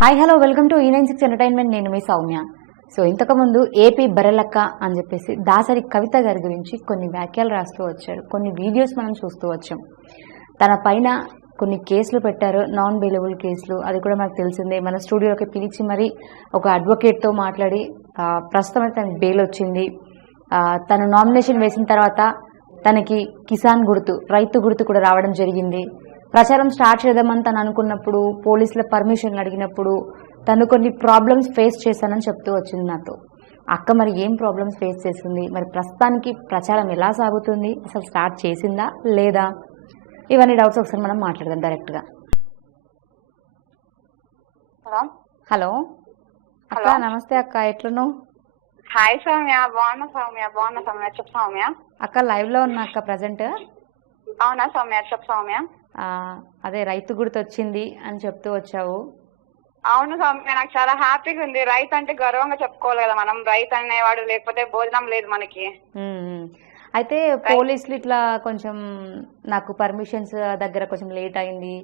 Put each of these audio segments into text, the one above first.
Hi hello welcome to ఈ nine six entertainment నేను మీ సౌమ్య. సో ఇంతకుముందు ఏపీ బరలక్క అని చెప్పేసి దాసరి కవిత గారి గురించి కొన్ని వ్యాఖ్యలు రాస్తూ వచ్చారు కొన్ని వీడియోస్ మనం చూస్తూ వచ్చాం. తన పైన కొన్ని కేసులు పెట్టారు. నాన్ బెయిలబుల్ కేసులు. అది కూడా మనకు తెలిసిందే. మన స్టూడియోకి పిలిచి మరి ఒక అడ్వకేట్తో మాట్లాడి ప్రస్తుతం అయితే తనకి బెయిల్ వచ్చింది. తను నామినేషన్ వేసిన తర్వాత తనకి కిసాన్ గుర్తు రైతు గుర్తు కూడా రావడం జరిగింది. ప్రచారం స్టార్ట్ చేద్దామని తను అనుకున్నప్పుడు పోలీసుల పర్మిషన్లు అడిగినప్పుడు తను కొన్ని ప్రాబ్లమ్స్ ఫేస్ చేశానని చెప్తూ వచ్చింది నాతో. అక్క మరి ఏం ప్రాబ్లమ్స్ ఫేస్ చేసింది? మరి ప్రస్తుతానికి ప్రచారం ఎలా సాగుతుంది? అసలు స్టార్ట్ చేసిందా లేదా? ఇవన్నీ డౌట్స్ ఒకసారి మనం మాట్లాడదాం డైరెక్ట్గా హలో. హలో. అక్క. నమస్తే అక్క ఎట్లున్నావు? హాయ్ సౌమ్య బాగున్నా సౌమ్య బాగున్నా సౌమ్య చెప్పు సౌమ్య. అక్క లైవ్లో ఉన్నా అక్క ప్రజెంట్ అవునా సౌమ్య చెప్పు సౌమ్య. అదే రైతు గుర్తు వచ్చింది అని చెప్తూ వచ్చావు. అవును సౌమ్య నాకు చాలా హ్యాపీగా ఉంది. రైతు అంటే గర్వంగా చెప్పుకోవాలి కదా మనం. రైతు అనేవాడు లేకపోతే భోజనం లేదు మనకి. అయితే పోలీసులు ఇట్లా కొంచెం నాకు పర్మిషన్స్ దగ్గర కొంచెం లేట్ అయింది.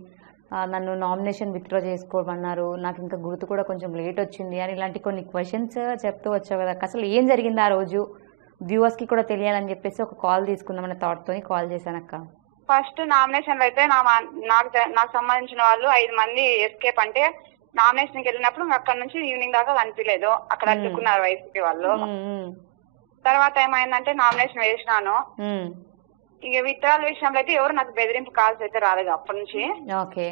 నన్ను నామినేషన్ విత్డ్రా చేసుకోమన్నారు. నాకు ఇంకా గుర్తు కూడా కొంచెం లేట్ వచ్చింది అని ఇలాంటి కొన్ని క్వశ్చన్స్ చెప్తూ వచ్చావు కదా. అసలు ఏం జరిగింది ఆ రోజు? వ్యూవర్స్కి కూడా తెలియాలని చెప్పేసి ఒక కాల్ తీసుకుందామనే థాట్తో కాల్ చేశాను అక్క. ఫస్ట్ నామినేషన్లు అయితే నా నాకు నాకు సంబంధించిన వాళ్ళు ఐదు మంది ఎస్కేప్ అంటే నామినేషన్కి వెళ్ళినప్పుడు ఇంక అక్కడ నుంచి ఈవినింగ్ దాకా కనిపించలేదు అక్కడ. అడ్డుకున్నారు వైసీపీ వాళ్ళు. తర్వాత ఏమైందంటే నామినేషన్ వేసినాను. ఇక విత్రాల విషయంలో అయితే ఎవరు నాకు బెదిరింపు కాల్స్ అయితే రాలేదు అప్పటి నుంచి ఓకే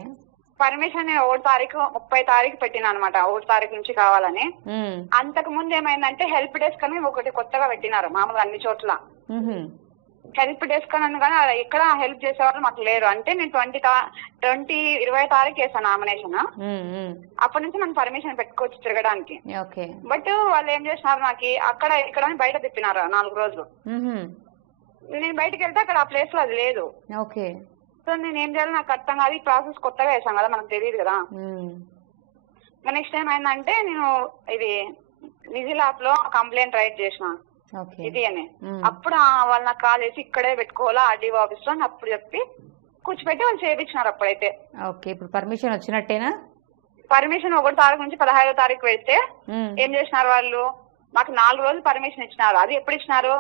పర్మిషన్ నేను ఒకటి తారీఖు ముప్పై తారీఖు పెట్టిన అనమాట ఒకటి తారీఖు నుంచి కావాలని. అంతకు ముందు ఏమైందంటే హెల్ప్ డెస్క్ అని ఒకటి కొత్తగా పెట్టినారు మామూలుగా అన్ని చోట్ల. హెల్ప్ డెస్క్ అని కానీ అది ఎక్కడ హెల్ప్ చేసే వాళ్ళు మాకు లేరు. అంటే నేను ట్వంటీ ట్వంటీ ఇరవై తారీఖు వేసాను నామినేషన్. అప్పటి నుంచి మనం పర్మిషన్ పెట్టుకోవచ్చు తిరగడానికి. బట్ వాళ్ళు ఏం చేసినారు నాకు అక్కడ ఇక్కడ బయట తిప్పినారు నాలుగు రోజులు. నేను బయటకు వెళ్తే అక్కడ ఆ ప్లేస్లో అది లేదు. ఓకే. సో నేను ఏం చేయాలి నాకు అర్థం కాదు. ఈ ప్రాసెస్ కొత్తగా వేసాం కదా మనకు తెలియదు కదా. నెక్స్ట్ ఏమైందంటే నేను ఇది విజిల్ యాప్లో కంప్లైంట్ రైట్ చేసిన. ఇది అని. అప్పుడు వాళ్ళ నాకు కాల్ చేసి ఇక్కడే పెట్టుకోవాలా ఆర్డీఓ ఆఫీస్లో అని అప్పుడు చెప్పి కూర్చోపెట్టి వాళ్ళు చేయించినారు అప్పుడైతే. ఓకే ఇప్పుడు పర్మిషన్ వచ్చినట్టేనా? పర్మిషన్ ఒకటో తారీఖు నుంచి పదహైదో తారీఖు పెడితే. ఏం చేసినారు వాళ్ళు? మాకు నాలుగు రోజులు పర్మిషన్ ఇచ్చినారు. అది ఎప్పుడు ఇచ్చినారు?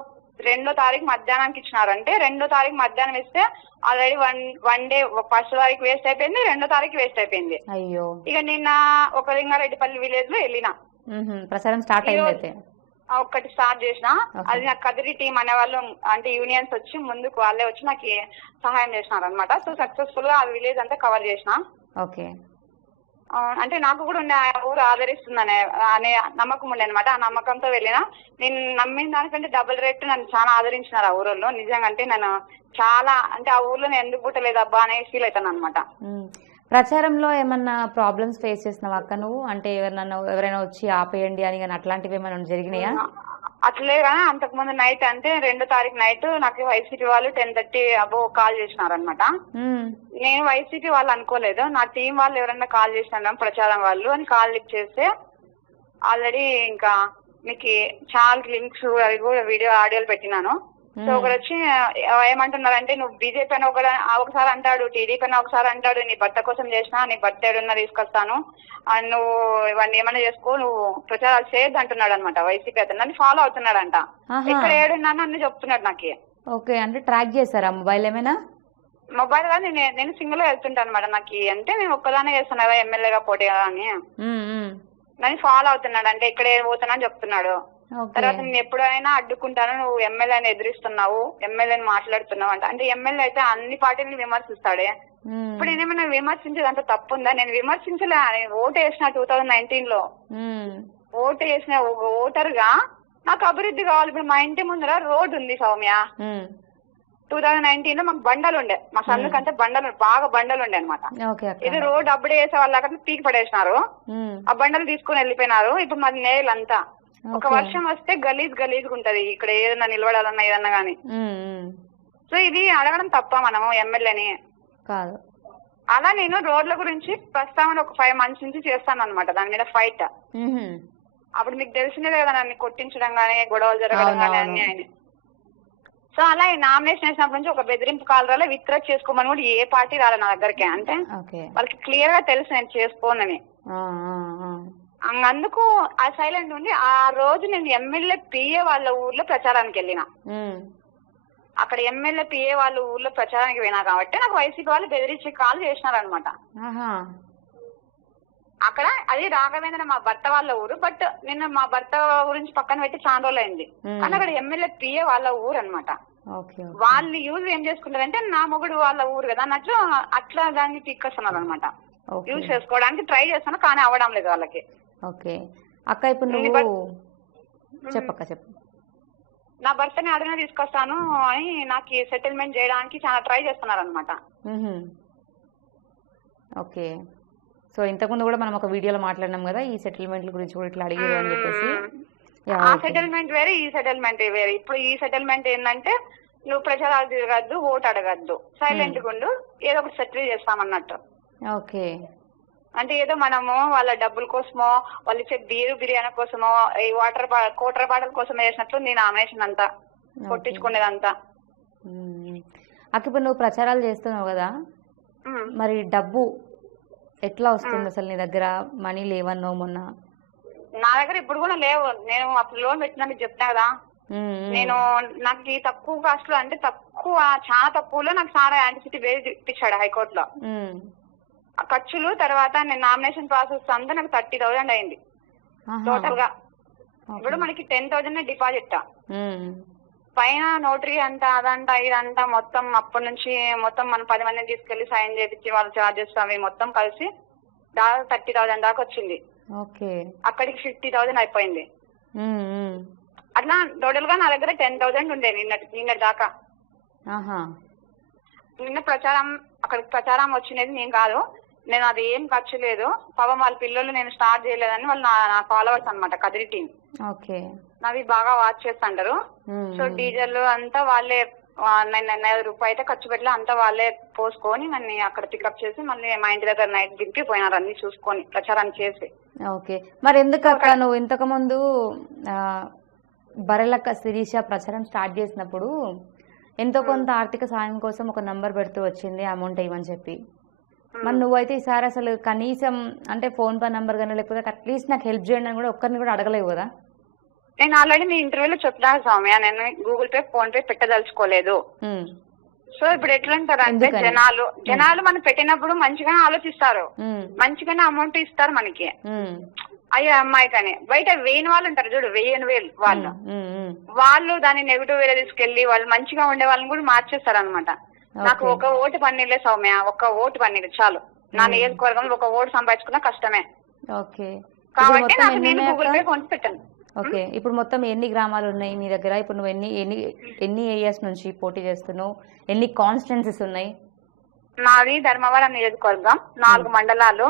రెండో తారీఖు మధ్యాహ్నానికి ఇచ్చినారు. అంటే రెండో తారీఖు మధ్యాహ్నం ఇస్తే already one one day first తారీఖు వేస్ట్ అయిపోయింది రెండో తారీఖు వేస్ట్ అయిపోయింది. అయ్యో. ఇక నిన్న ఒక లింగారెడ్డిపల్లి విలేజ్లో వెళ్ళిన. ప్రచారం స్టార్ట్ అయింది ఒక్కటి స్టార్ట్ చేసిన. అది నాకు కదిరి టీం అనే వాళ్ళు అంటే యూనియన్స్ వచ్చి ముందుకు వాళ్ళే వచ్చి నాకు సహాయం చేసినారు అనమాట సో సక్సెస్ఫుల్గా ఆ విలేజ్ అంతా కవర్ చేసిన. ఓకే. అంటే నాకు కూడా ఉండే ఆ ఊరు ఆదరిస్తుందనే అనే నమ్మకం ఉండే అనమాట ఆ నమ్మకంతో వెళ్ళిన. నేను నమ్మిన దానికంటే డబుల్ రేట్ నన్ను చాలా ఆదరించినారు ఆ ఊరిలో నిజంగా అంటే నేను చాలా అంటే ఆ ఊర్లో నేను ఎందుకు పుట్టలేదు అబ్బా అనే ఫీల్ అవుతాను అనమాట. ప్రచారంలో ఏమన్నా ప్రాబ్లమ్స్ ఫేస్ చేసినావా అక్క నువ్వు? అంటే ఎవరైనా ఎవరైనా వచ్చి ఆపేయండి అని కానీ అట్లాంటివి ఏమైనా జరిగినాయా? అట్లే కానీ అంతకు ముందు నైట్ అంటే రెండో తారీఖు నైట్ నాకు వైసీపీ వాళ్ళు టెన్ థర్టీ అబో కాల్ చేసినారు అనమాట మ్మ్. నేను వైసీపీ వాళ్ళు అనుకోలేదు. నా టీం వాళ్ళు ఎవరైనా కాల్ చేసినారు ప్రచారం వాళ్ళు అని కాల్ లిఫ్ట్ చేస్తే ఆల్రెడీ ఇంకా మీకు చాలా లింక్స్ అవి కూడా వీడియో ఆడియోలు పెట్టినాను. సో ఒకరు వచ్చి ఏమంటున్నారంటే నువ్వు బీజేపీ అని ఒకడు ఆ ఒకసారి అంటాడు టీడీపీ అని ఒకసారి అంటాడు నీ భర్త కోసం చేసినా నీ భర్త ఏడున్నా తీసుకొస్తాను నువ్వు ఇవన్నీ ఏమైనా చేసుకో నువ్వు ప్రచారాలు చేయొద్దు అంటున్నాడు అనమాట వైసీపీ అతను. నన్ను ఫాలో అవుతున్నాడంట. ఇక్కడ ఏడున్నాను అన్ని చెప్తున్నాడు నాకు. ఓకే అంటే ట్రాక్ చేశారా మొబైల్ ఏమైనా? మొబైల్గా నేను నేను సింగిల్ వెళ్తుంటాను అనమాట నాకు. అంటే నేను ఒక్కదానే చేస్తాను కదా ఎమ్మెల్యేగా పోటీ కదా అని. నన్ను ఫాలో అవుతున్నాడు అంటే ఇక్కడ పోతున్నా అని చెప్తున్నాడు. తర్వాత నేను ఎప్పుడైనా అడ్డుకుంటాను నువ్వు ఎమ్మెల్యేని ఎదిరిస్తున్నావు ఎమ్మెల్యేని మాట్లాడుతున్నావు అంట. అంటే ఎమ్మెల్యే అయితే అన్ని పార్టీని విమర్శిస్తాడే. ఇప్పుడు నేనేమైనా విమర్శించేదంత తప్పు ఉందా నేను విమర్శించలే ఓటు వేసిన టూ థౌజండ్ నైన్టీన్లో. ఓటు వేసిన ఓటర్గా నాకు అభివృద్ధి కావాలి. ఇప్పుడు మా ఇంటి ముందర రోడ్ ఉంది సౌమ్య. టూ థౌజండ్ నైన్టీన్లో మాకు బండలు ఉండే. మా సందుకంటే బండలు బాగా బండలు ఉండే అనమాట ఇది రోడ్ అప్పుడే వేసే వాళ్ళు పీకి పడేసినారు. ఆ బండలు తీసుకుని వెళ్ళిపోయినారు. ఇప్పుడు మాది నేలంతా. ఒక. వర్షం వస్తే గలీజ్ గలీజ్ ఉంటది. ఇక్కడ ఏదన్నా నిలబడాలన్నా ఏదన్నా గానీ. సో ఇది అడగడం తప్ప మనము ఎమ్మెల్యేని. కాదు. అలా నేను రోడ్ల గురించి ప్రస్తావన ఒక ఫైవ్ మంత్స్ నుంచి చేస్తాను అనమాట దాని మీద ఫైట్. అప్పుడు మీకు తెలిసిందే కదా నన్ను కొట్టించడం గానీ గొడవలు జరగడం గానీ. అన్ని ఆయన సో అలా నామినేషన్ వేసినప్పటి నుంచి ఒక బెదిరింపు కాల్ రాలే విత్డ్రా చేసుకోమని కూడా ఏ పార్టీ రాలే నా దగ్గరికి. అంటే వాళ్ళకి క్లియర్గా తెలుసు నేను చేసుకోనని. అందుకు ఆ సైలెంట్ ఉండి ఆ రోజు నేను ఎమ్మెల్యే పిఏ వాళ్ళ ఊర్లో ప్రచారానికి వెళ్ళిన. అక్కడ ఎమ్మెల్యే పిఏ వాళ్ళ ఊర్లో ప్రచారానికి పోయినా కాబట్టి నాకు వైసీపీ వాళ్ళు బెదిరించి కాల్ చేసినారనమాట అక్కడ అది రాఘవేంద్ర మా భర్త వాళ్ళ ఊరు బట్ నిన్న మా భర్త గురించి పక్కన పెట్టి చాలా రోజులు అయింది. కానీ అక్కడ ఎమ్మెల్యే పిఏ వాళ్ళ ఊరు అనమాట. వాళ్ళు యూజ్ ఏం చేసుకుంటారంటే నా మొగుడు వాళ్ళ ఊరు కదా అన్నట్లు అట్లా దాన్ని తీసుకొస్తున్నారు అనమాట యూజ్ చేసుకోవడానికి ట్రై చేస్తాను కానీ అవ్వడం లేదు వాళ్ళకి. ఓకే. అక్క ఇప్పుడు నువ్వు చెప్పక్క చెప్పు నా భర్తని అడిగినా తీసుకొస్తాను అని నాకు సెటిల్మెంట్ చేయడానికి చాలా ట్రై చేస్తున్నారు అనమాట. ఓకే. సో ఇంతకుముందు కూడా మనం ఒక వీడియోలో మాట్లాడినాం కదా ఈ సెటిల్మెంట్ల గురించి కూడా ఇట్లా అడిగారు అని చెప్పేసి. ఆ. సెటిల్మెంట్ వేరే ఈ సెటిల్మెంట్ వేరే. ఇప్పుడు ఈ సెటిల్మెంట్ ఏంటంటే నువ్వు ప్రచారాలు తిరగద్దు ఓటు అడగద్దు. సైలెంట్ గుండు ఏదో ఒకటి సెటిల్ చేస్తామన్నట్టు. ఓకే. అంటే ఏదో మనము వాళ్ళ డబ్బుల కోసమో వాళ్ళు ఇచ్చే బీరు బిర్యానీ కోసమో ఈ వాటర్ కోటర్ బాటల కోసం చేసినట్లు నేను నామినేషన్ అంతా కొట్టించుకునేదంతా. మ్మ్. అక్క ఇప్పుడు నువ్వు ప్రచారాలు చేస్తున్నావు కదా. మరి డబ్బు ఎట్లా వస్తుంది అసలు నీ దగ్గర? మనీ లేవన్నావు మొన్న? నా దగ్గర ఇప్పుడు కూడా లేవు. నేను అప్పుడు లోన్ పెట్టినా మీకు చెప్తా కదా. నేను నాకు ఈ తక్కువ కాస్ట్లో అంటే తక్కువ చాలా తక్కువలో నాకు చాలా యాంటిసిటీ వేసి ఇప్పించాడు హైకోర్టులో. ఖర్చులు తర్వాత నేను నామినేషన్ ప్రాసెస్ అంతా నాకు థర్టీ థౌసండ్ అయింది. టోటల్గా. ఇప్పుడు మనకి టెన్ థౌసండ్ డిపాజిట్. పైన నోటరీ అంట అదంట ఇదంతా మొత్తం అప్పటి నుంచి మొత్తం మనం పది మందిని తీసుకెళ్ళి సైన్ చేపించి వాళ్ళ చార్జెస్ అవి మొత్తం కలిసి దాదాపు థర్టీ థౌసండ్ దాకా వచ్చింది. ఓకే. అక్కడికి ఫిఫ్టీ థౌసండ్ అయిపోయింది. అట్లా టోటల్గా నా దగ్గర టెన్ థౌసండ్ ఉండే నిన్న నిన్నటి దాకా. నిన్న ప్రచారం అక్కడికి ప్రచారం వచ్చినది నేను కాదు. నేను అది ఏం ఖర్చు లేదు. పాపం వాళ్ళ పిల్లలు నేను స్టార్ట్ చేయలేదని వాళ్ళు నా నా ఫాలోవర్స్ అనమాట కదిరి టీం ఓకే. నావి బాగా వాచ్ చేస్తుంటారు. సో డీజిల్ అంతా వాళ్ళే ఐదు రూపాయలు అయితే ఖర్చు పెట్టలే అంతా వాళ్ళే పోసుకొని నన్ను అక్కడ పికప్ చేసి మళ్ళీ మా ఇంటి దగ్గర నైట్ దింపి పోయినారు అన్ని చూసుకొని ప్రచారం చేసి. ఓకే. మరి ఎందుకు అక్క నువ్వు ఇంతకు ముందు బరెలక్క శిరీష ప్రచారం స్టార్ట్ చేసినప్పుడు ఎంతో కొంత ఆర్థిక సాయం కోసం ఒక నంబర్ పెడుతూ వచ్చింది అమౌంట్ ఇవ్వని చెప్పి. మరి నువ్వైతే ఈసారి అసలు కనీసం అంటే ఫోన్ పే నంబర్ కానీ లేకపోతే అట్లీస్ట్ నాకు హెల్ప్ చేయండి అని కూడా ఒక్కరిని కూడా అడగలేవు కదా? నేను ఆల్రెడీ మీ ఇంటర్వ్యూలో చెప్పినా సౌమ్య నేను గూగుల్ పే ఫోన్ పే పెట్టదలుచుకోలేదు. ఉమ్, సో ఇప్పుడు ఎట్లా అంటారు అంటే? జనాలు జనాలు మనం పెట్టినప్పుడు మంచిగానే ఆలోచిస్తారు. మంచిగానే అమౌంట్ ఇస్తారు మనకి. అయ్యో అమ్మాయి కానీ బయట వేయని వాళ్ళు ఉంటారు చూడు వెయ్యని వేలు వాళ్ళు. వాళ్ళు దాన్ని నెగిటివ్ వేలో తీసుకెళ్ళి వాళ్ళు మంచిగా ఉండే వాళ్ళని కూడా మార్చేస్తారు అనమాట నాకు. ఒక ఓటు పన్నీలే సౌమ్య ఒక ఓటు పన్నీరు చాలు. నా నియోజకవర్గంలో ఒక ఓటు సంపాదించుకున్నా కష్టమే. ఓకే. కాబట్టి మొత్తం నాకు ఎన్ని నేను గూగుల్ పే పెట్టాను ఓకే. ఇప్పుడు మొత్తం ఎన్ని గ్రామాలు ఉన్నాయి నీ దగ్గర? ఇప్పుడు నువ్వు ఎన్ని ఎన్ని ఎన్ని ఏరియాస్ నుంచి పోటీ చేస్తున్నావు? ఎన్ని కాన్స్టిట్యున్సీస్ ఉన్నాయి? నాది ధర్మవరం నియోజకవర్గం నాలుగు మండలాలు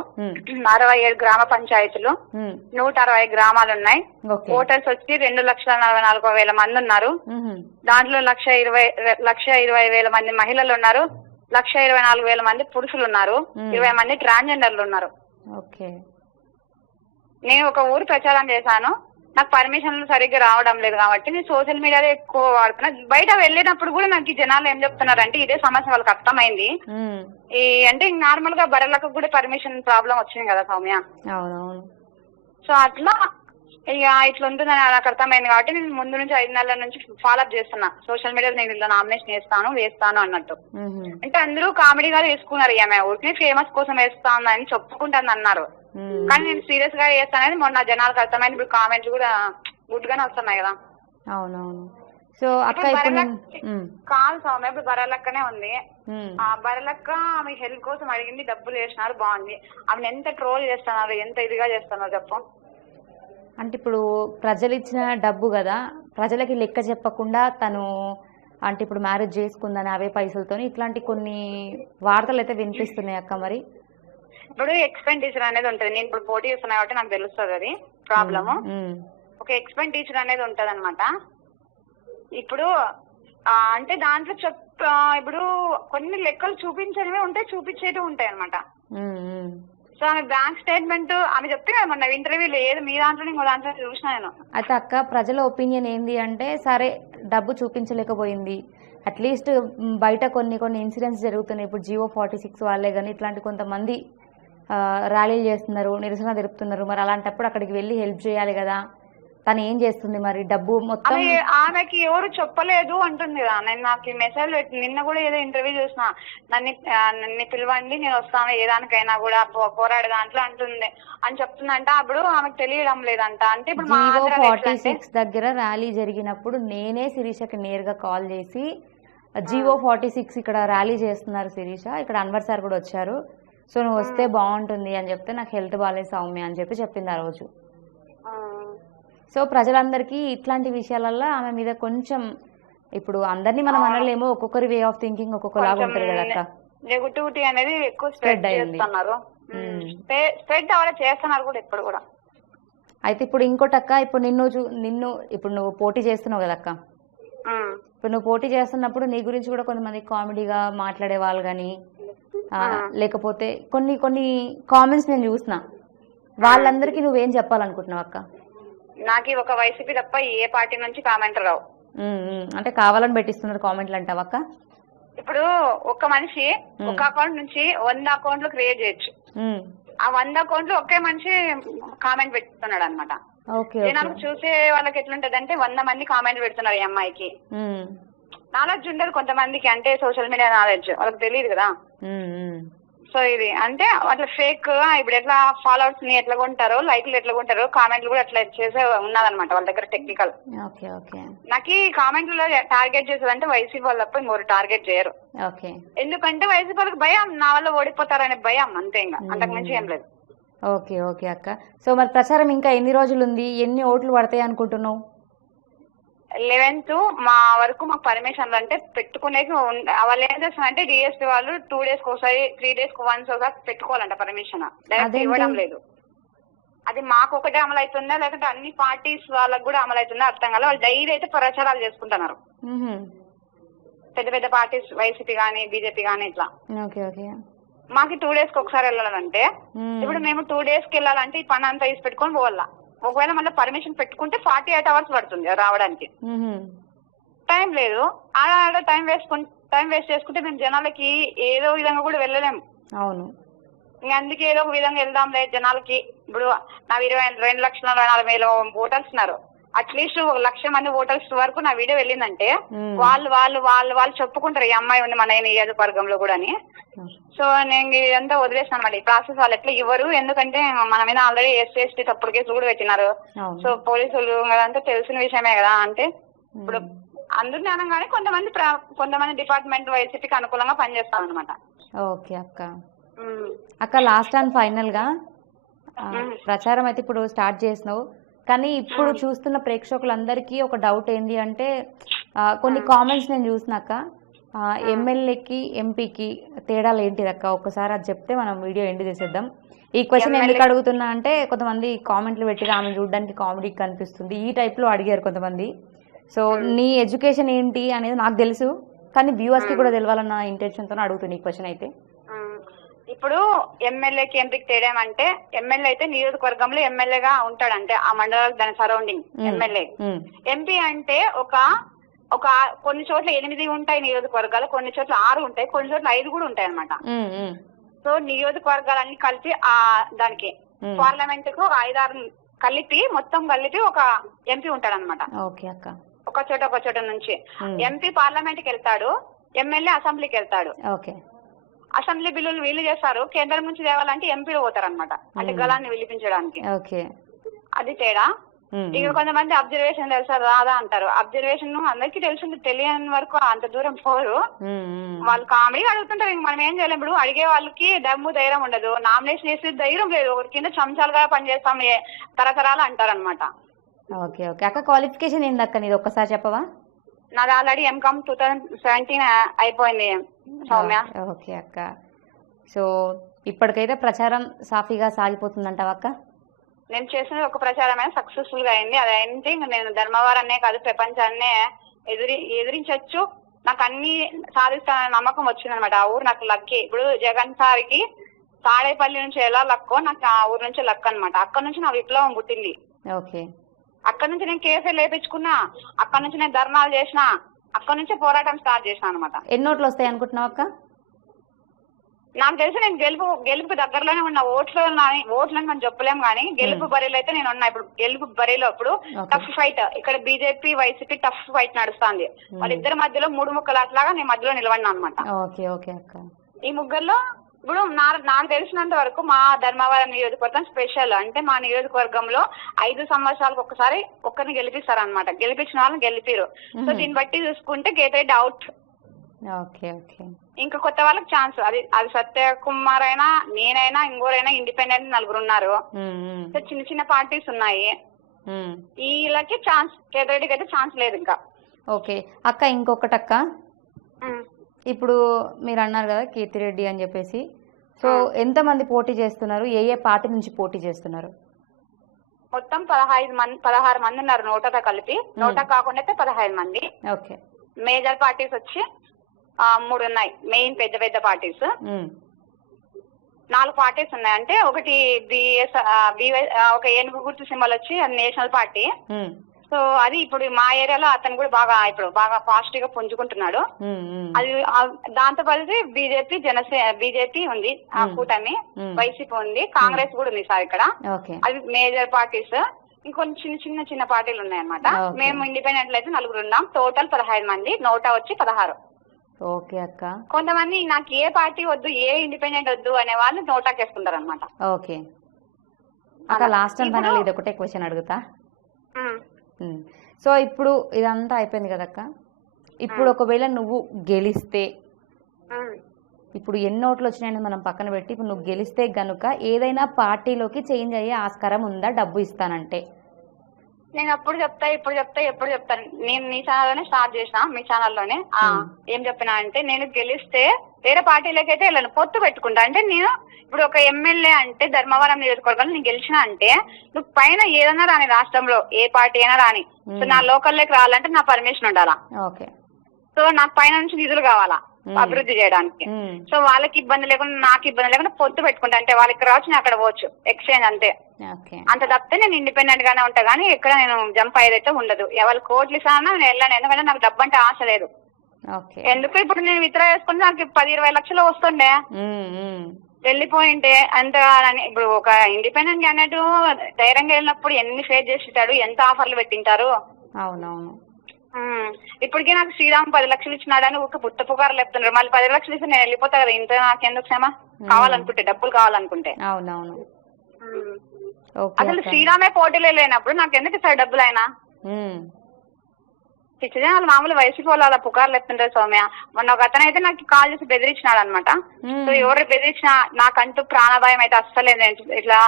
అరవై ఏడు గ్రామ పంచాయతీలు నూట అరవై గ్రామాలు ఉన్నాయి ఓటర్స్ వచ్చి రెండు లక్షల నలభై నాలుగు వేల మంది ఉన్నారు. దాంట్లో లక్ష ఇరవై లక్ష ఇరవై వేల మంది మహిళలు ఉన్నారు. లక్ష ఇరవై నాలుగు వేల మంది పురుషులు ఉన్నారు. ఇరవై మంది ట్రాన్స్జెండర్లు ఉన్నారు. ఓకే. నేను ఒక ఊరు ప్రచారం చేశాను. నాకు పర్మిషన్లు సరిగ్గా రావడం లేదు కాబట్టి నేను సోషల్ మీడియాలో ఎక్కువ వాడుతున్నా. బయట వెళ్ళినప్పుడు కూడా నాకు ఈ జనాలు ఏం చెప్తున్నారు అంటే ఇదే సమస్య వాళ్ళకి అర్థమైంది. ఈ అంటే నార్మల్గా బర్రెలకు కూడా పర్మిషన్ ప్రాబ్లం వచ్చింది కదా సౌమ్య? సో అట్లా ఇక ఇట్లా ఉంటుందని నాకు అర్థమైంది కాబట్టి నేను ముందు నుంచి ఐదు నెలల నుంచి ఫాలో అప్ చేస్తున్నా. సోషల్ మీడియాలో నేను ఇలా నామినేషన్ వేస్తాను వేస్తాను అన్నట్టు. అంటే అందరూ కామెడీగా వేసుకున్నారు ఈమె. ఊరికి ఫేమస్ కోసం వేస్తానని చెప్పుకుంటాను అన్నారు. కానీ నేను సీరియస్గా చేస్తానని మొన్న జనాలకు అర్థమైంది. ఇప్పుడు కామెంట్లు కూడా గుడ్ గానే వస్తున్నాయి కదా. అవునవును. సో అక్క ఉమ్, కాదు సౌమ్య ఇప్పుడు బర్రెలక్కనే ఉంది. ఉమ్, ఆ బర్రెలక్క ఆమె హెల్ప్ కోసం అడిగింది డబ్బులు వేసినారు బాగుంది. ఆమెను ఎంత ట్రోల్ చేస్తున్నారు ఎంత ఇదిగా చేస్తున్నారు చెప్పు. అంటే ఇప్పుడు ప్రజలు ఇచ్చిన డబ్బు కదా ప్రజలకి లెక్క చెప్పకుండా తను అంటే ఇప్పుడు మ్యారేజ్ చేసుకుందని అవే పైసలతో ఇట్లాంటి కొన్ని వార్తలు అయితే వినిపిస్తున్నాయి అక్క మరి. ఇప్పుడు ఎక్స్పెండిచర్ అనేది ఉంటుంది. నేను ఇప్పుడు పోటీ చేస్తున్నా కాబట్టి నాకు తెలుస్తుంది అది ప్రాబ్లము ఒక ఎక్స్పెండిచర్ అనేది ఉంటది అనమాట ఇప్పుడు అంటే దాంట్లో చెప్ ఇప్పుడు కొన్ని లెక్కలు చూపించేవి ఉంటాయి చూపించేవి ఉంటాయి అనమాట. సో ఆమె బ్యాంక్ స్టేట్మెంట్ ఆమె చెప్తే కదా మొన్న ఇంటర్వ్యూలో ఏది మీ దాంట్లో ఇంకో దాంట్లో చూసిన నేను. అయితే అక్క ప్రజల ఒపీనియన్ ఏంది అంటే సరే డబ్బు చూపించలేకపోయింది. అట్లీస్ట్ బయట కొన్ని కొన్ని ఇన్సిడెంట్స్ జరుగుతున్నాయి. ఇప్పుడు జియో ఫార్టీ సిక్స్ వాళ్ళే కానీ ఇట్లాంటి కొంతమంది ర్యాలీలు చేస్తున్నారు నిరసన తెలుపుతున్నారు. మరి అలాంటప్పుడు అక్కడికి వెళ్ళి హెల్ప్ చేయాలి కదా. తను ఏం చేస్తుంది మరి? డబ్బు మొత్తం ఆమె ఆమెకి ఎవరు చెప్పలేదు అంటుంది కదా నేను నాకు మెసేజ్ పెట్టి నిన్న కూడా ఏదో ఇంటర్వ్యూ చూసిన. నన్ను నన్ను పిలవండి నేను వస్తాను ఏ దానికైనా కూడా పోరాడే దాంట్లో అంటుంది. అని చెప్తుందంట. అప్పుడు ఆమెకు తెలియడం లేదంట. అంటే ఇప్పుడు ఫార్టీ సిక్స్ దగ్గర ర్యాలీ జరిగినప్పుడు నేనే శిరీషకి నేరుగా కాల్ చేసి జీవో ఫార్టీ సిక్స్ ఇక్కడ ర్యాలీ చేస్తున్నారు శిరీష. ఇక్కడ అన్వర్ సార్ కూడా వచ్చారు. సో నువ్వు వస్తే బాగుంటుంది అని చెప్తే నాకు హెల్త్ బాగాలేదు సౌమ్య అని చెప్పి చెప్పింది ఆ రోజు. సో ప్రజలందరికీ ఇట్లాంటి విషయాలల్లో ఆమె మీద కొంచెం ఇప్పుడు అందరినీ మనం అనలేమో ఒక్కొక్కరి వే ఆఫ్ థింకింగ్ ఒక్కొక్కలాగా ఉంటుంది కదా అక్క. నెగటివిటీ అనేది ఎక్కువ స్ప్రెడ్. చేస్తున్నారు. మ్మ్. స్ప్రెడ్ అవ్వాలి చేస్తున్నారు కూడా ఇప్పుడు కూడా. అయితే ఇప్పుడు ఇంకోటి అక్క ఇప్పుడు నిన్ను నిన్ను ఇప్పుడు నువ్వు పోటీ చేస్తున్నావు కదా అక్క. ఇప్పుడు నువ్వు పోటీ చేస్తున్నప్పుడు నీ గురించి కూడా కొంతమంది కామెడీగా మాట్లాడే వాళ్ళు కానీ లేకపోతే కొన్ని కొన్ని కామెంట్స్ నేను చూసిన. వాళ్ళందరికీ నువ్వేం చెప్పాలనుకుంటున్నావు అక్క? నాకు ఒక వైసీపీ తప్ప ఏ పార్టీ నుంచి కామెంట్ రావు. అంటే కావాలని పెట్టిస్తున్నారు కామెంట్లు అంటావా అక్క? ఇప్పుడు ఒక మనిషి ఒక అకౌంట్ నుంచి వంద అకౌంట్లు క్రియేట్ చేయొచ్చు. ఆ వంద అకౌంట్లు ఒకే మనిషి కామెంట్ పెడుతున్నాడు అనమాట జనాలకు చూసే వాళ్ళకి ఎట్లుంటది అంటే వంద మంది కామెంట్ పెడుతున్నారు ఈ అమ్మాయికి. నాలెడ్జ్ ఉండదు కొంతమందికి అంటే సోషల్ మీడియా నాలెడ్జ్ వాళ్ళకి తెలియదు కదా. సో ఇది అంటే అట్లా ఫేక్ ఇప్పుడు ఎట్లా ఫాలోవర్స్ని ఎట్లా కొంటారో లైక్లు ఎట్లా కొంటారో కామెంట్లు కూడా అట్లా చేసే ఉన్నదన్నమాట వాళ్ళ దగ్గర టెక్నికల్ ఓకే ఓకే. నాకు ఈ కామెంట్లో టార్గెట్ చేసేదంటే వైసీపీ వాళ్ళు తప్ప ఇంకోరు టార్గెట్ చేయరు. ఓకే. ఎందుకంటే వైసీపీ వాళ్ళకి భయం నా వల్ల ఓడిపోతారనే భయం అంతే ఇంకా అంతకు మించి ఏం లేదు. ఓకే ఓకే అక్క. సో మరి ప్రచారం ఇంకా ఎన్ని రోజులు ఉంది ఎన్ని ఓట్లు పడతాయి అనుకుంటున్నావు? లెవెన్త్ మా వరకు మాకు పర్మిషన్లు అంటే పెట్టుకునే వాళ్ళు ఏం చేస్తారంటే డిఎస్పీ వాళ్ళు టూ డేస్ ఒకసారి త్రీ డేస్ వన్స్ ఒకసారి పెట్టుకోవాలంట పర్మిషన్. డైరెక్ట్? ఇవ్వడం లేదు. అది మాకు ఒకటే అమలు అవుతుందా లేకుంటే అన్ని పార్టీస్ వాళ్ళకి కూడా అమలు అవుతుందా అర్థం కాదు వాళ్ళు డైలీ అయితే ప్రచారాలు చేసుకుంటున్నారు. పెద్ద పెద్ద పార్టీస్ వైసీపీ కానీ బీజేపీ కానీ ఇట్లా. మాకు టూ డేస్కి ఒకసారి వెళ్ళాలంటే. ఇప్పుడు మేము టూ డేస్కి వెళ్ళాలంటే ఈ పని అంతా తీసి పెట్టుకొని పోవాలా. ఒకవేళ మళ్ళీ పర్మిషన్ పెట్టుకుంటే ఫార్టీ ఎయిట్ అవర్స్ పడుతుంది రావడానికి. టైం లేదు. ఆడ ఆడ టైం వేసుకు టైం వేస్ట్ చేసుకుంటే మేము జనాలకి ఏదో విధంగా కూడా వెళ్ళలేము అవును. ఇంకా అందుకే ఏదో ఒక విధంగా వెళ్దాంలే జనాలకి. ఇప్పుడు నా ఇరవై రెండు లక్షల నలభై వేల ఓటర్స్ ఉన్నారు. అట్లీస్ట్ ఒక లక్ష మంది ఓటర్స్ వరకు నా వీడియో వెళ్ళిందంటే మ్మ్. వాళ్ళు వాళ్ళు వాళ్ళు వాళ్ళు చెప్పుకుంటారు ఈ అమ్మాయి ఉంది మన నియోజకవర్గంలో కూడా అని. సో నేను ఇదంతా వదిలేసాను అనమాట. ఈ ప్రాసెస్ వాళ్ళు ఎట్లా ఇవ్వరు ఎందుకంటే మన మీద ఆల్రెడీ ఎస్సీ ఎస్టీ తప్పుడు కేసులు కూడా పెట్టినారు. సో పోలీసులు అదంతా తెలిసిన విషయమే కదా అంటే ఇప్పుడు అందరిని అనగానే కొంతమంది కొంతమంది డిపార్ట్మెంట్ వైసీపీకి అనుకూలంగా పనిచేస్తాం అనమాట. ఓకే అక్క. అక్క లాస్ట్ అండ్ ఫైనల్గా. ప్రచారం అయితే ఇప్పుడు స్టార్ట్ చేసినావు. కానీ ఇప్పుడు చూస్తున్న ప్రేక్షకులందరికీ ఒక డౌట్ ఏంటి అంటే కొన్ని కామెంట్స్ నేను చూసినాక ఎమ్మెల్యేకి ఎంపీకి తేడాలు ఏంటిది అక్క? ఒక్కసారి అది చెప్తే మనం వీడియో ఎండ్ చేసేద్దాం. ఈ క్వశ్చన్ ఎందుకు అడుగుతున్నా అంటే కొంతమంది కామెంట్లు పెట్టి ఆమె చూడడానికి కామెడీ కనిపిస్తుంది ఈ type లో అడిగారు కొంతమంది. సో నీ ఎడ్యుకేషన్ ఏంటి అనేది నాకు తెలుసు కానీ viewers కి కూడా తెలవాలన్న intention తో అడుగుతుంది ఈ క్వశ్చన్ అయితే. ఇప్పుడు ఎమ్మెల్యేకి ఎంపీకి తేడా అంటే ఎమ్మెల్యే అయితే నియోజకవర్గంలో ఎమ్మెల్యేగా ఉంటాడంటే ఆ మండలాలకు దాని సరౌండింగ్ ఎమ్మెల్యే మ్మ్. ఎంపీ అంటే ఒక ఒక కొన్ని చోట్ల ఎనిమిది ఉంటాయి నియోజకవర్గాలు కొన్ని చోట్ల ఆరు ఉంటాయి కొన్ని చోట్ల ఐదు కూడా ఉంటాయి అనమాట. సో నియోజకవర్గాలన్నీ కలిపి ఆ దానికి. పార్లమెంట్కు ఐదారు కలిపి మొత్తం కలిపి ఒక ఎంపీ ఓకే అక్క ఒక చోట ఒక చోట నుంచి. ఎంపీ పార్లమెంట్కి వెళ్తాడు ఎమ్మెల్యే అసెంబ్లీకి వెళ్తాడు ఓకే అసెంబ్లీ బిల్లులు వీళ్ళు చేస్తారు. కేంద్రం నుంచి తేవాలంటే ఎంపీలు పోతారు అనమాట అంటే గలాన్ని విలిపించడానికి ఓకే. అది తేడా. ఇక కొంతమంది అబ్జర్వేషన్ తెలుసా? రాదా అంటారు. అబ్జర్వేషన్ అందరికీ తెలిసింది తెలియని వరకు అంత దూరం పోరు. వాళ్ళు కామెడీ అడుగుతుంటారు. ఇంక మనం ఏం చేయలేం. ఇప్పుడు అడిగే వాళ్ళకి దమ్ము ధైర్యం ఉండదు. నామినేషన్ చేసే ధైర్యం లేదు. ఒకరి కింద చంచాలుగా పనిచేస్తాం. తరతరాలు అంటారు అనమాట ఓకే ఓకే. అక్క క్వాలిఫికేషన్ ఏంది అక్క? నీది ఒక్కసారి చెప్పవా? నాది already MCom two thousand seventeen అయిపోయింది. సౌమ్య? ఓకే అక్క. సో ఇప్పటికైతే ప్రచారం సాఫీగా సాగిపోతుందంటావా అక్క? నేను చేసిన ఒక ప్రచారమే సక్సెస్ఫుల్గా అయింది. అది అయింది. నేను ధర్మవరాన్నే కాదు ప్రపంచాన్నే ఎదిరి ఎదిరించవచ్చు నాకు అన్ని సాధిస్తానన్న నమ్మకం వచ్చిందనమాట. ఆ ఊరు నాకు లక్కి. ఇప్పుడు జగన్ సార్కి తాడేపల్లి నుంచి ఎలా లక్కో నాకు ఆ ఊరు నుంచి లక్ అన్నమాట. అక్కడ నుంచి నా విప్లవం పుట్టింది. ఓకే. అక్కడ నుంచి నేను కేసులు లేపించుకున్నా. అక్కడ నుంచి నేను ధర్నాలు చేసిన. అక్కడ నుంచే పోరాటం స్టార్ట్ చేసిన అనమాట ఎన్ని ఓట్లు వస్తాయి అనుకుంటున్నావు అక్క? నాకు తెలిసి నేను గెలుపు గెలుపు దగ్గరలోనే ఉన్నా. ఓట్లు ఓట్లను మనం చెప్పలేం కానీ గెలుపు బరిలో అయితే నేను ఉన్నా. ఇప్పుడు గెలుపు బరిలో ఇప్పుడు. Tough fight. ఇక్కడ బీజేపీ వైసీపీ టఫ్ ఫైట్ నడుస్తుంది. వాళ్ళిద్దరి మధ్యలో మూడు ముక్కలు అట్లాగా నేను మధ్యలో నిలబడినా అనమాట ఈ ముగ్గురులో ఇప్పుడు నా నాకు తెలిసినంత వరకు మా ధర్మవరం నియోజకవర్గం స్పెషల్. అంటే మా నియోజకవర్గంలో ఐదు సంవత్సరాలకు ఒక్కసారి ఒక్కరిని గెలిపిస్తారు అనమాట గెలిపించిన వాళ్ళని గెలిపిరు. సో దీన్ని బట్టి చూసుకుంటే గేట్ అవుట్ ఓకే ఓకే. ఇంకా కొత్త వాళ్ళకి ఛాన్స్. అది అది సత్య కుమార్ అయినా నేనైనా ఇంకోరైనా ఇండిపెండెంట్ నలుగురు ఉన్నారు. సో చిన్న చిన్న పార్టీస్ ఉన్నాయి. వీళ్ళకి ఛాన్స్ కేతరెడ్డికి అయితే ఛాన్స్ లేదు ఇంకా. ఓకే. అక్క ఇంకొకటి అక్క. ఇప్పుడు మీరు అన్నారు కదా కీర్తిరెడ్డి అని చెప్పేసి. సో ఎంతమంది పోటీ చేస్తున్నారు? ఏ ఏ పార్టీ నుంచి పోటీ చేస్తున్నారు? మొత్తం పదహైదు మంది పదహారు మంది ఉన్నారు నోటాతో కలిపి. నోటా కాకుండా అయితే పదహైదు మంది. ఓకే. మేజర్ పార్టీస్ వచ్చి మూడు ఉన్నాయి. మెయిన్ పెద్ద పెద్ద పార్టీస్. నాలుగు పార్టీస్ ఉన్నాయి. అంటే ఒకటి బిఎస్ బివై ఒక ఏనుగు గుర్తు సింబల్ వచ్చి నేషనల్ పార్టీ. సో అది ఇప్పుడు మా ఏరియాలో అతను కూడా బాగా ఇప్పుడు బాగా పాజిటివ్గా పుంజుకుంటున్నాడు. అది దాంతో కలిసి బీజేపీ జనసే బీజేపీ ఉంది ఆ. కూటమి. వైసీపీ ఉంది కాంగ్రెస్ కూడా ఉంది సార్ ఇక్కడ. అవి మేజర్ పార్టీస్ ఇంకొన్ని చిన్న చిన్న చిన్న పార్టీలు ఉన్నాయి అనమాట Okay. మేము ఇండిపెండెంట్ అయితే నలుగురు ఉన్నాం. టోటల్ పదహైదు మంది నోటా వచ్చి పదహారు. ఓకే అక్క. కొంతమంది నాకు ఏ పార్టీ వద్దు ఏ ఇండిపెండెంట్ వద్దు అనే వాళ్ళు నోటాకేసుకుంటారు అనమాట ఓకే. అక్క లాస్ట్ అండ్ ఫైనల్ ఇది ఒకటే క్వశ్చన్ అడుగుతా. సో ఇప్పుడు ఇదంతా అయిపోయింది కదక్క? ఇప్పుడు ఒకవేళ నువ్వు గెలిస్తే ఇప్పుడు ఎన్ని ఓట్లు వచ్చినాయని మనం పక్కన పెట్టి ఇప్పుడు నువ్వు గెలిస్తే గనుక ఏదైనా పార్టీలోకి చేంజ్ అయ్యే ఆస్కారం ఉందా? డబ్బు ఇస్తానంటే. నేను అప్పుడు చెప్తా ఇప్పుడు చెప్తా ఎప్పుడు చెప్తాను నేను మీ ఛానల్లోనే స్టార్ట్ చేసిన మీ ఛానల్లోనే. ఆ. ఏం చెప్పినా అంటే నేను గెలిస్తే వేరే పార్టీలోకి అయితే వెళ్ళను. పొత్తు పెట్టుకుంటా. అంటే నేను ఇప్పుడు ఒక ఎమ్మెల్యే అంటే ధర్మవరం నియోజకవర్గంలో నేను గెలిచిన అంటే నువ్వు పైన ఏదైనా రాని రాష్ట్రంలో ఏ పార్టీ అయినా రాని. సో నా లోకల్లోకి రావాలంటే నా పర్మిషన్ ఉండాలా? ఓకే. సో నాకు పైన నుంచి నిధులు కావాలా. అభివృద్ధి చేయడానికి. సో వాళ్ళకి ఇబ్బంది లేకుండా నాకు ఇబ్బంది లేకుండా పొత్తు పెట్టుకుంటా. అంటే వాళ్ళకి రావచ్చు నేను అక్కడ పోవచ్చు. ఎక్స్చేంజ్ అంతే. అంత తప్పితే నేను ఇండిపెండెంట్ గానే ఉంటా కానీ ఎక్కడ నేను జంప్ అయ్యేదైతే ఉండదు. ఎవరు కోట్లు ఇస్తానన్నా నేను వెళ్ళాను ఎందుకంటే నాకు డబ్బు అంటే ఆశ లేదు. ఎందుకు ఇప్పుడు నేను విత్డ్రా చేసుకుంటే నాకు పది ఇరవై లక్షలు వస్తుండే. వెళ్ళిపోయింటే అంత ఇప్పుడు ఒక ఇండిపెండెంట్ క్యాండిడేట్ ధైర్యంగా వెళ్ళినప్పుడు ఎన్ని ఫేస్ చేసింటారు ఎంత ఆఫర్లు పెట్టింటారు? అవునవును. ఇప్పటికే నాకు శ్రీరామ్ పది లక్షలు ఇచ్చినాడని ఒక పుట్ట పుకారు లేపుతున్నారు. మళ్ళీ పది లక్షలు ఇస్తే నేను వెళ్ళిపోతా కదా ఇంత నాకెందుకు క్షమ? కావాలనుకుంటే డబ్బులు కావాలనుకుంటే. అవునవును. అసలు. శ్రీరామే పోటీలో లేనప్పుడు నాకు ఎందుకు ఇస్తారు డబ్బులు అయినా? ఉమ్, పిచ్చిజనాలు మామూలు వయసు వాళ్ళు అలా పుకార్లు ఎత్తుంటారు సౌమ్య. మొన్న ఒక అతను అయితే నాకు కాల్ చేసి బెదిరించినాడు అనమాట సో ఎవరు బెదిరించినా నాకంటూ ప్రాణభయం అయితే అస్సలేదు. ఇట్లా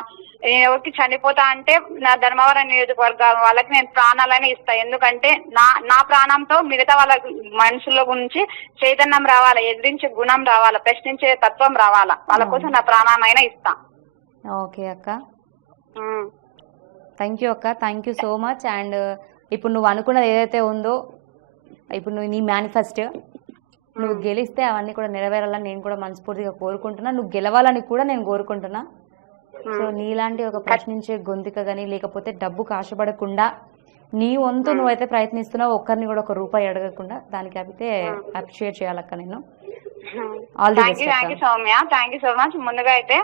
నేను ఎవరికి చనిపోతా అంటే నా ధర్మవరం నియోజకవర్గ వాళ్ళకి నేను ప్రాణాలనే ఇస్తా. ఎందుకంటే నా నా ప్రాణంతో మిగతా వాళ్ళ మనుషుల గురించి చైతన్యం రావాలా ఎదిరించే గుణం రావాలా ప్రశ్నించే తత్వం రావాలా. వాళ్ళ కోసం నా ప్రాణానైనా ఇస్తా. ఓకే అక్క. థ్యాంక్ యూ అక్క. Thank you so much and ఇప్పుడు నువ్వు అనుకున్నది ఏదైతే ఉందో ఇప్పుడు నువ్వు నీ మేనిఫెస్టో నువ్వు గెలిస్తే అవన్నీ కూడా నెరవేరాలని నేను కూడా మనస్ఫూర్తిగా కోరుకుంటున్నా. నువ్వు గెలవాలని కూడా నేను కోరుకుంటున్నా. సో నీలాంటి ఒక ప్రశ్నించే గొంతుక కానీ లేకపోతే డబ్బుకు ఆశపడకుండా నీ వంతు నువ్వైతే ప్రయత్నిస్తున్నావు ఒక్కరిని కూడా ఒక రూపాయి అడగకుండా దానికి అయితే అప్రిషియేట్ చేయాలక్క నేను. Thank you thank you Soumya thank you so much ముందుగా అయితే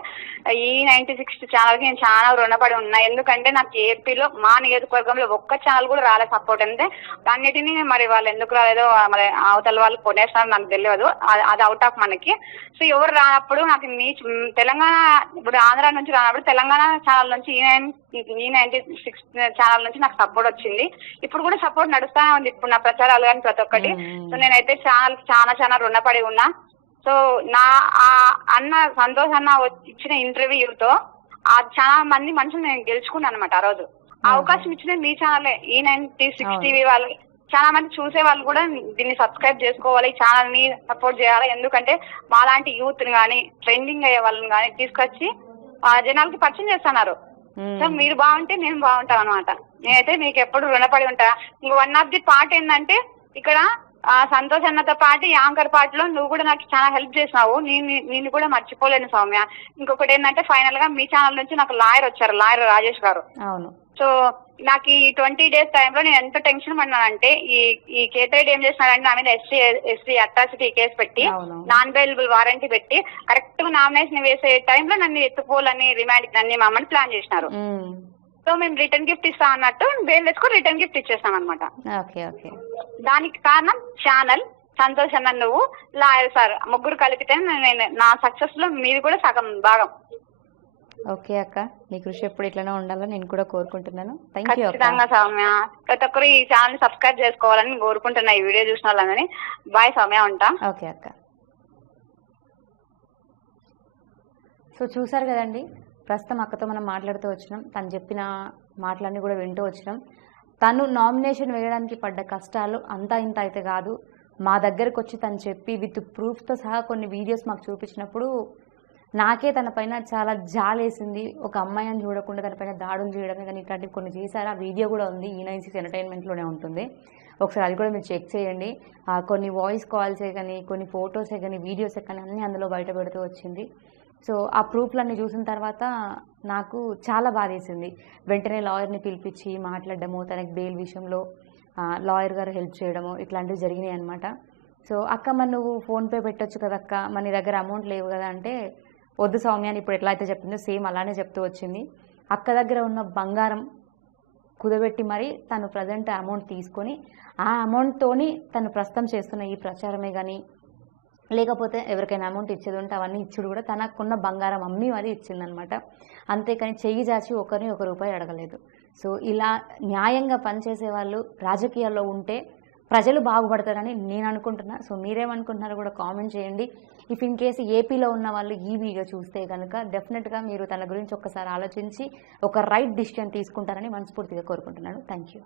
ఈ నైన్టీ సిక్స్ ఛానల్కి నేను చాలా రుణపడి ఉన్నా. ఎందుకంటే నాకు ఏపీలో మా నియోజకవర్గంలో ఒక్క ఛానల్ కూడా రాలేదు సపోర్ట్ అంటే అన్నిటినీ మరి వాళ్ళు ఎందుకు రాలేదో మరి అవతల వాళ్ళు కొనేస్తున్నారు నాకు తెలియదు. అది- అవుట్ ఆఫ్ మనకి. సో ఎవరు రానప్పుడు నాకు మీ తెలంగాణ ఇప్పుడు ఆంధ్ర నుంచి రానప్పుడు తెలంగాణ ఛానల్ నుంచి ఈ నైన్ ఈ నైన్టీ సిక్స్ ఛానల్ నుంచి నాకు సపోర్ట్ వచ్చింది. ఇప్పుడు కూడా సపోర్ట్ నడుస్తానే ఉంది. ఇప్పుడు నా ప్రచారాలు కానీ ప్రతి ఒక్కటి. సో నేనైతే ఛానల్ చాలా చాలా రుణపడి ఉన్నా. సో నా ఆ అన్న సంతోష్ అన్న ఇచ్చిన ఇంటర్వ్యూతో ఆ చాలా మంది మనుషులు నేను గెలుచుకున్నాను అనమాట ఆ రోజు. ఆ అవకాశం ఇచ్చిన మీ ఛానలే ఈ నైన్టీ సిక్స్. టీవీ వాళ్ళు చాలా మంది చూసే వాళ్ళు కూడా దీన్ని సబ్స్క్రైబ్ చేసుకోవాలి ఛానల్ని సపోర్ట్ చేయాలి. ఎందుకంటే మాలాంటి యూత్ని కానీ ట్రెండింగ్ అయ్యే వాళ్ళని కానీ తీసుకొచ్చి ఆ జనాలకి పరిచయం చేస్తున్నారు. సో. మీరు బాగుంటే నేను బాగుంటాను అనమాట నేనైతే మీకు ఎప్పుడు రుణపడి ఉంటా. ఇంకో వన్ ఆఫ్ ది పార్ట్ ఏంటంటే ఇక్కడ ఆ, సంతోష్ అన్నతో పాటు యాంకర్ పార్ట్లో నువ్వు కూడా నాకు చాలా హెల్ప్ చేసినావు. నేను నేను కూడా మర్చిపోలేను సౌమ్య. ఇంకొకటి ఏంటంటే ఫైనల్గా మీ ఛానల్ నుంచి నాకు లాయర్ వచ్చారు లాయర్ రాజేష్ గారు. అవును. సో నాకు ఈ ట్వంటీ డేస్ టైంలో నేను ఎంత టెన్షన్ పడినానంటే ఈ ఈ కేతైడ్ ఏం చేసినాడంటే నా మీద ఎస్సీ ఎస్సీ అట్రాసిటీ కేసు పెట్టి. నాన్ అవైలబుల్ వారంటీ పెట్టి కరెక్ట్గా నామినేషన్ వేసే టైంలో నన్ను ఎత్తుకోవాలని రిమాండ్ నన్ను మమ్మల్ని ప్లాన్ చేసినారు. సో మేము రిటర్న్ గిఫ్ట్ ఇస్తా అన్నట్టు బెయిల్ తెచ్చుకొని రిటర్న్ గిఫ్ట్ ఇచ్చేస్తాం అనమాట ఓకే ఓకే. దానికి కారణం ఛానల్. సంతోష్ అన్న నువ్వు. లాయర్ సార్ ముగ్గురు కలిపితే నేను నా సక్సెస్లో మీది కూడా సగం భాగం. ఓకే అక్క. మీ కృషి ఎప్పుడు ఇట్లనే ఉండాలని నేను కూడా కోరుకుంటున్నాను. థ్యాంక్ యూ అక్క. ఖచ్చితంగా సౌమ్య. ప్రతి ఒక్కరు ఈ ఛానల్ సబ్స్క్రైబ్ చేసుకోవాలని కోరుకుంటున్నా ఈ వీడియో చూసిన వాళ్ళని బాయ్ సౌమ్య. ఉంటా? ఓకే అక్క. సో చూసారు కదండి? ప్రస్తుతం అక్కతో మనం మాట్లాడుతూ వచ్చినాం. తను చెప్పిన మాటలన్నీ కూడా వింటూ వచ్చినాం. తను నామినేషన్ వేయడానికి పడ్డ కష్టాలు అంతా ఇంత అయితే కాదు. మా దగ్గరకు వచ్చి తను చెప్పి విత్ ప్రూఫ్తో సహా కొన్ని వీడియోస్ మాకు చూపించినప్పుడు నాకే తన పైన చాలా జాలేసింది. ఒక అమ్మాయిని చూడకుండా తన పైన దాడులు చేయడం కానీ ఇట్లాంటివి కొన్ని చేశారు. ఆ వీడియో కూడా ఉంది. ఈ నైన్ సిక్స్ ఎంటర్టైన్మెంట్లోనే ఉంటుంది. ఒకసారి అది కూడా మీరు చెక్ చేయండి. కొన్ని వాయిస్ కాల్సే కానీ కొన్ని ఫొటోసే కానీ వీడియోసే కానీ అన్నీ అందులో బయట పెడుతూ వచ్చింది. సో ఆ ప్రూఫ్లన్నీ చూసిన తర్వాత నాకు చాలా బాధేసింది. వెంటనే లాయర్ని పిలిపించి మాట్లాడడము తనకి బెయిల్ విషయంలో లాయర్ గారు హెల్ప్ చేయడము ఇట్లాంటివి జరిగినాయి అనమాట సో అక్క మరి నువ్వు ఫోన్పే పెట్టొచ్చు కదా అక్క మన నీ దగ్గర అమౌంట్ లేవు కదా అంటే వద్దు సౌమ్య అని ఇప్పుడు ఎట్లా అయితే చెప్పిందో సేమ్ అలానే చెప్తూ వచ్చింది. అక్క దగ్గర ఉన్న బంగారం కుదబెట్టి మరి తను ప్రజెంట్ అమౌంట్ తీసుకొని ఆ అమౌంట్తోని తను ప్రస్తుతం చేస్తున్న ఈ ప్రచారమే కానీ లేకపోతే ఎవరికైనా అమౌంట్ ఇచ్చేది ఉంటే అవన్నీ ఇచ్చుడు కూడా తనకున్న బంగారం అమ్మి మరి ఇచ్చిందనమాట. అంతేకాని చెయ్యి జాచి ఒకరిని ఒక రూపాయి అడగలేదు. సో ఇలా న్యాయంగా పనిచేసే వాళ్ళు రాజకీయాల్లో ఉంటే ప్రజలు బాగుపడతారని నేను అనుకుంటున్నా. సో మీరేమనుకుంటున్నారో కూడా కామెంట్ చేయండి. ఇఫ్ ఇన్ కేసు ఏపీలో ఉన్న వాళ్ళు ఈ వీడియో చూస్తే కనుక డెఫినెట్గా మీరు తన గురించి ఒక్కసారి ఆలోచించి ఒక రైట్ డిసిషన్ తీసుకుంటారని మనస్ఫూర్తిగా కోరుకుంటున్నాను. Thank you